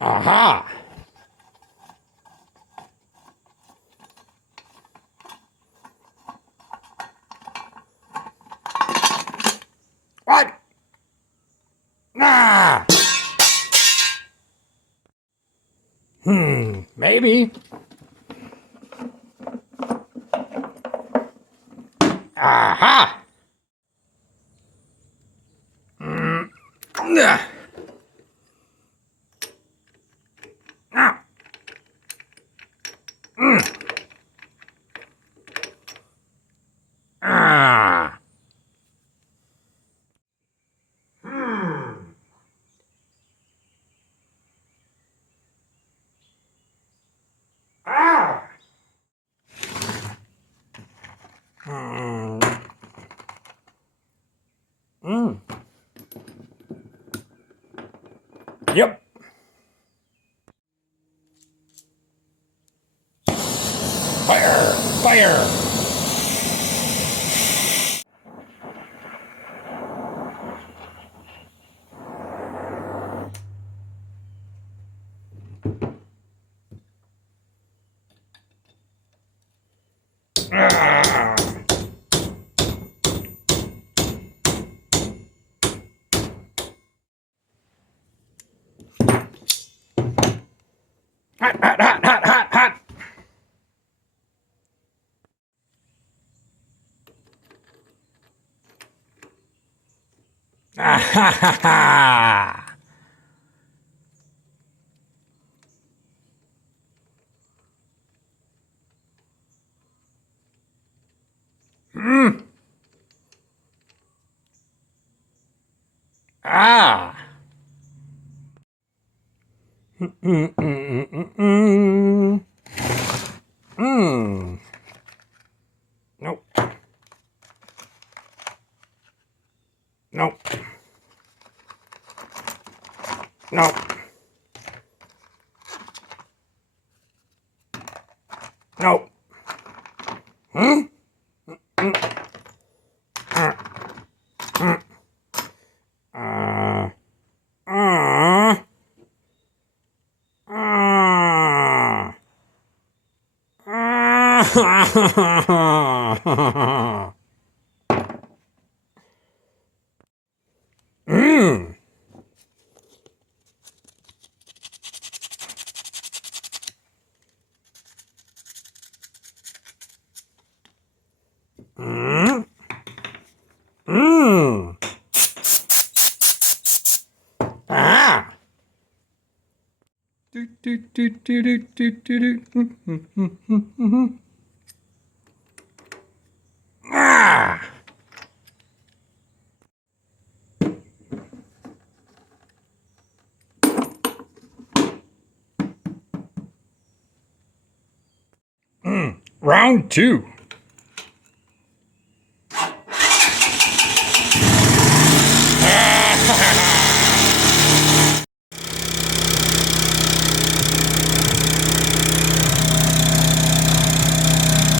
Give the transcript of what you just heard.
Aha! What? Ah! Maybe. Aha! Ah! Ah! Ah! Ah! Yep. Fire! Fire! Ah! Hot, hot, hot, hot, hot, hot! Ah, ha, ha, ha! Ah! Mm, mm, mm, mm, mm. Nope. Nope. Nope. Nope. Hmm? Uh, uh, mm. Mm. Mm. Ah. Do, do, do, do, do, do, do, do. Ah. Round two.